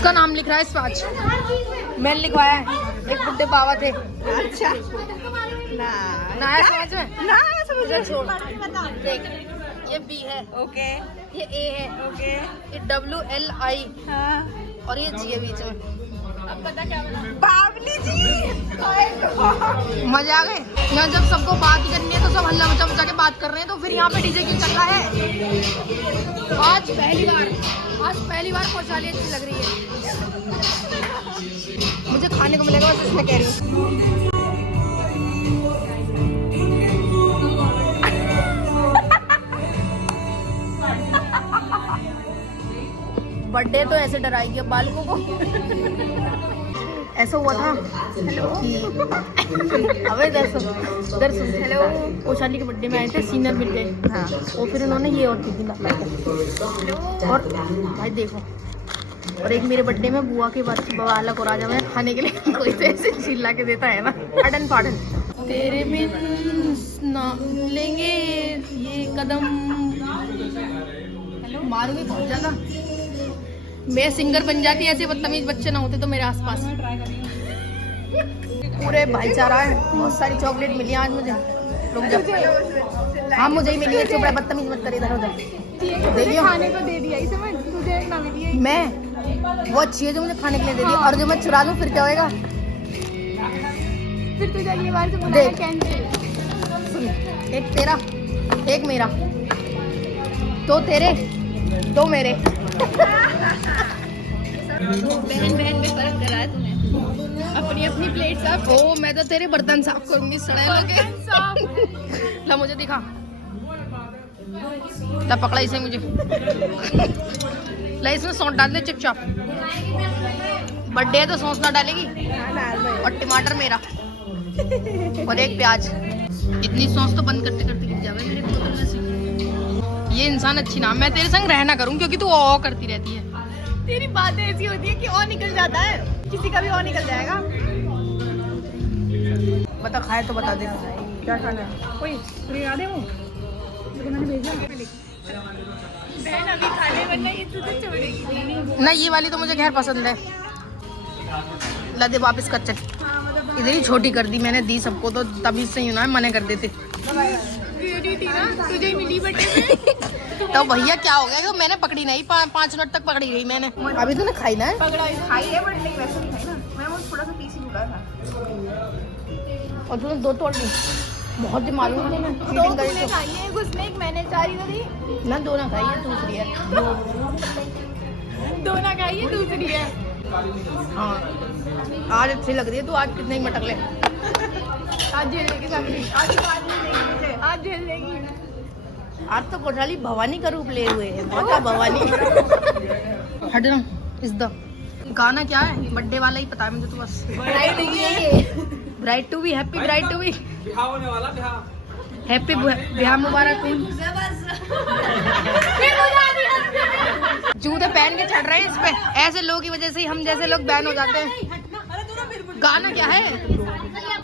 उसका नाम लिख रहा है स्वाच, मैंने लिखवाया है। एक बुड्ढे बाबा थे। अच्छा ना है समझ में ना समझ छोड़। देख ये बी है, ओके ये ए है, ओके ये WLI हाँ और ये जी है बीच में। अब पता क्या बना बावली जी। मजा आ गए। यहाँ जब सबको बात ही करनी है तो सब हल्ला मचा मचा के बात कर रहे हैं, तो फिर यहाँ पे डीजे क्यों चल रहा है? आज पहली बार पहुँचाली अच्छी लग रही है। मुझे खाने को मिलेगा बस, इसमें कह रही हूँ। बर्थडे तो ऐसे डराएगी अब बालकों को। ऐसा हुआ था कि अबे दरअसल हेलो ओशाली के बर्थडे में आए थे, सीनियर मिल गए। हाँ और फिर उन्होंने ये और थी और भाई देखो, और एक मेरे बर्थडे में बुआ के वाला को राजा में खाने के लिए कोई तो ऐसे चिल्ला के देता है ना। पार्डन तेरे बिन ना लेंगे ये कदम। हेलो मारूंगी बहुत ज्यादा। मैं सिंगर बन जाती, ऐसे बदतमीज बच्चे ना होते तो मेरे आसपास। पूरे भाईचारा है। बहुत सारी चॉकलेट मिली आज मुझे। रुक जा। हाँ मुझे ही मिली है। चुप रहा, बदतमीज मत कर इधर उधर। देखिए खाने को दे दिया इसे, मैं तुझे ना मिली। मैं वो अच्छी है जो मुझे खाने के लिए दे दी, और जो मैं चुरा लूँ फिर क्या होएगा? फिर तुझे अगली बार से देख कैंसिल। सुन, एक तेरा एक मेरा, दो तेरे दो मेरे। बहन में फर्क करा है तूने। अपनी अपनी प्लेट साफ। ओ मैं तो तेरे बर्तन साफ करूंगी सड़े लगे। ला मुझे दिखा, ला पकड़ा इसे मुझे। ला इसमें सौंठ डाल दे चुपचाप। बर्थडे है तो सौंठ ना डालेगी। और टमाटर मेरा और एक प्याज। इतनी सॉस तो बंद करते करते गिर जावे मेरे बोतल में से। ये इंसान अच्छी ना, मैं तेरे संग रहना करूं क्योंकि तू ओ करती रहती है। तेरी बातें ऐसी होती है कि और निकल जाता है, किसी का भी और निकल जाएगा। बता खाए तो बता दे क्या खाना है? कोई तुझे याद है वो जो मैंने भेजा? बहन अभी खाने वरना ये तुझे छोड़ेगी ना। ये वाली तो मुझे खैर पसंद है। ला दे वापस कर चल। इधर ही छोटी कर दी मैंने, दी सबको तो तभी से ही ना मना कर देते। तुझे मिली बर्थडे में। तो भैया क्या हो गया? मैंने पकड़ी नहीं, 5 मिनट तक पकड़ी गई मैंने। अभी तूने खाई ना है? खाई है बट नहीं वैसे नहीं खाई ना, मैं वो थोड़ा सा पीस ही भूला था। और तूने 2 तोड़ ली। बहुत ही मालूम है मैं दो तुमने खाई है, उसमें एक मैंने चारी को दी। ना 2 ना खाई है, दूसरी है। दो ना खाई है, दूसरी है। हाँ आज अच्छी लग रही है तू। आज कितने ही मटक ले। आज झेल लेगी सबकी। आज झेल लेगी। आज तो कोठाली भवानी का रूप ले हुए हैं। माता भवानी। हट ना इस द गाना क्या है? बर्थडे वाला ही पता है मुझे तो बस। Bride to be happy, bride to be happy, ब्याह मुबारक। जूते पहन के चढ़ रहे हैं इस पे। ऐसे लोगों की वजह से ही हम जैसे लोग बैन हो जाते हैं। गाना क्या है?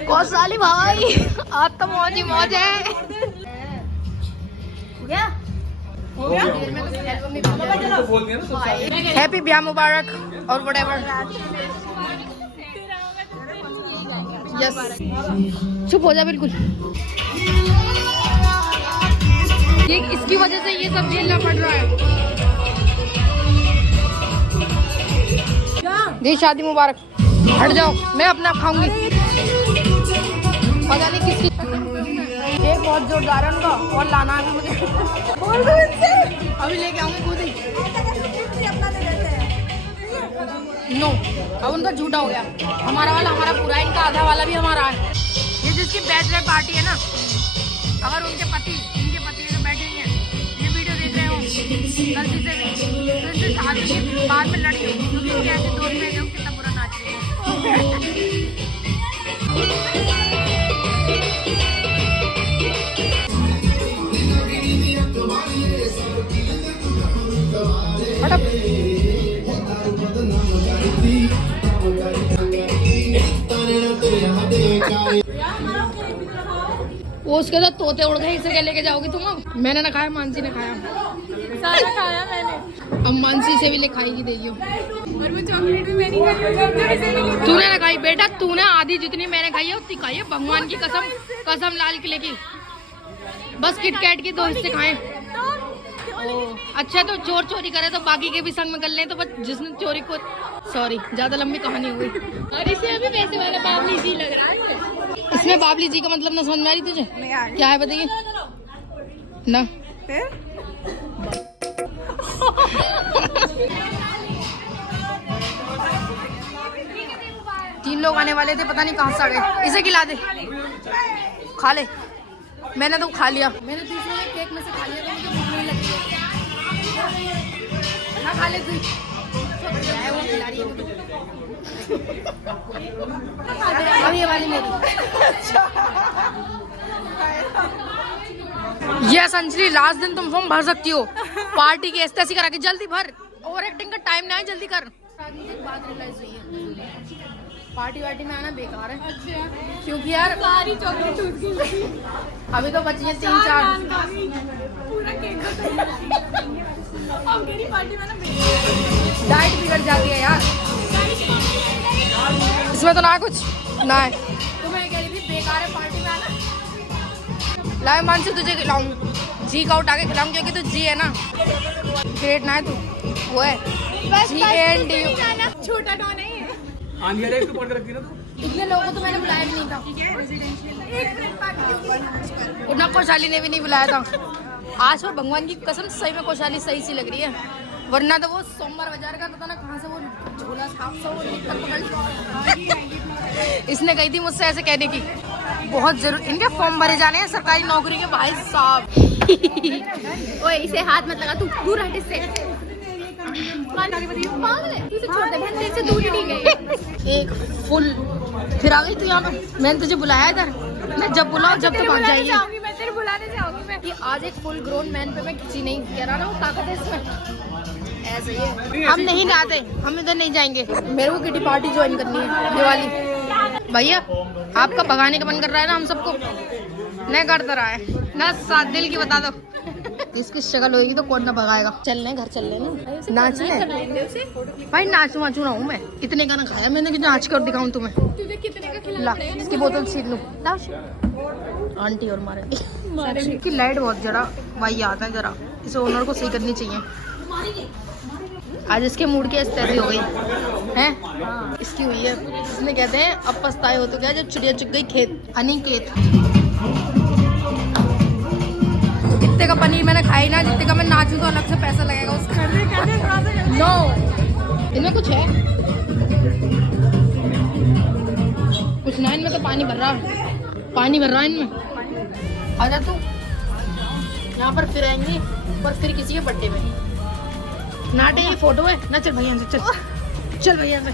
कौशाली भाई आज तो मौज ही मौज है। हैप्पी ब्याह मुबारक और व्हाटएवर। यस चुप हो जा बिल्कुल। ये इसकी वजह से ये सब झेलना पड़ रहा है। जी शादी मुबारक। हट जाओ, मैं अपना खाऊंगी। पता नहीं किसकी केक बहुत जोरदार है उनका, और लाना है मुझे। अभी लेके आऊंगी खुद ही। नो अब उनका झूठा हो गया। हमारा वाला हमारा पूरा, इनका आधा वाला भी हमारा है। ये जिसकी बैचलर पार्टी है ना, अगर उनके पति जो बैठे हैं ये वीडियो देख रहे हो गलती से भी, तो इनसे शादी के बाद में लड़ी होगी क्योंकि उनके ऐसे दोस्त में जो कितना बुरा नाच रहे हैं। वो उसके साथ तोते उड़ गए, इसे क्या लेके जाओगी तुम? अब मैंने ना खाया, मानसी ने खाया। सारा खाया मैंने। अब मानसी से भी लिखाई देगी। और वो चॉकलेट भी मैंने खाई। तूने ना खाई बेटा, तूने आधी जितनी मैंने खाई है उतनी खाई है, भगवान की कसम, कसम लाल किले की। बस किटकैट की 2 हिस्से खाए। अच्छा तो चोर चोरी करे तो बाकी के भी संग में कर ले, तो बस जिसने चोरी को, सॉरी ज्यादा लंबी कहानी हो गई। और इसे अभी वैसे वाला बाबली जी लग रहा है। इसमें बाबली जी का मतलब ना समझ में आ रही तुझे? नहीं आ रही। क्या है बताइए ना। फिर? तीन लोग आने वाले थे, पता नहीं कहाँ से आ गए। इसे खिला दे, खा ले। मैंने तो खा लिया, मैंने दूसरे केक में से खा लिया, तो मुझे भूख नहीं लगी ना। खा ले तू, क्या है वो खिला रही है मुझे। अब ये वाली मेरी। यस अंजलि, लास्ट दिन तुम फॉर्म भर सकती हो पार्टी की, ऐसी करा के जल्दी भर। ओवर एक्टिंग का टाइम ना है, जल्दी कर। एक बात रियलाइज हुई है, पार्टी वार्टी में आना बेकार है। अच्छा। क्योंकि यार सारी चॉकलेट टूट गई। अभी तो बची है 3-4। पूरा केक खत्म। अब मेरी पार्टी में ना डाइट बिगड़ जाती है यार, इसमें तो ना कुछ ना है। तो मैं कह रही थी बेकार है पार्टी में आना। लाए मानसी तुझे खिलाऊं, जी का उठा के खिलाऊं, क्योंकि तू जी है ना, ग्रेट ना है तू, वो है GND। छोटा डॉन है। इतने लोगों को तो मैंने बुलाया भी नहीं था, और ना कोशाली ने भी नहीं बुलाया था। आज वो भगवान की कसम सही में कोशाली सही सी लग रही है, वरना तो वो सोमवार बाजार का पता ना कहाँ से वो झोला छाप सा वो इसने कही थी मुझसे ऐसे कहने की, बहुत जरूर इनके फॉर्म भरे जाने हैं सरकारी नौकरी के भाई साहब। ओए इसे हाथ मत लगा, तू दूर हट इससे। पागल है, तू तो छोटे बहन तेरे से दूर ही नहीं गई। एक फुल फिर आ गई तू यहाँ पे, मैंने तुझे बुलाया इधर, मैं जब बुलाऊं जब तो भाग जाएगी। मैं तेरे बुलाने जाऊंगी मैं। कि आज एक फुल ग्रोन मैन पे मैं खिंची नहीं, कह रहा ना वो ताकत है इसमें, ऐसे ही है। हम नहीं जाते, हम इधर नहीं जाएंगे, मेरे को किटी पार्टी ज्वाइन करनी है ये वाली। भैया आपका भगाने का मन कर रहा है ना हम सबको, नहीं करता रहा है ना, साथ दिल की बता दो। इसकी शक्ल होगी तो कौन ना भगाएगा। चलने घर चल लेना, नाचने भाई, नाचू वाचू ना हूँ मैं, इतने का ना खाया मैंने कि नाच कर दिखाऊं तुम्हें। तुझे कितने का खिलाना ला पड़ेगा? इसकी बोतल छीन लूं, आंटी और मारे इसकी लाइट बहुत जरा भाई आता है, जरा इसे ओनर को सही करनी चाहिए। आज इसके मूड की ऐसी हो गई है, इसकी हुई है। इसमें कहते हैं अब पछताए हो तो क्या, जब चिड़िया चुग गई खेत। अनिकेत जितने का पनीर मैंने खाई ना, जितने का मैं नाचूं तो अलग से पैसा लगेगा उसका। नो इनमें कुछ है, कुछ ना इनमें तो पानी भर रहा है इनमें। आजा तू, यहाँ पर फिर आएंगे पर फिर किसी के बर्थडे में नाटे। ये फोटो है ना, चल भैया से, चल भैया से।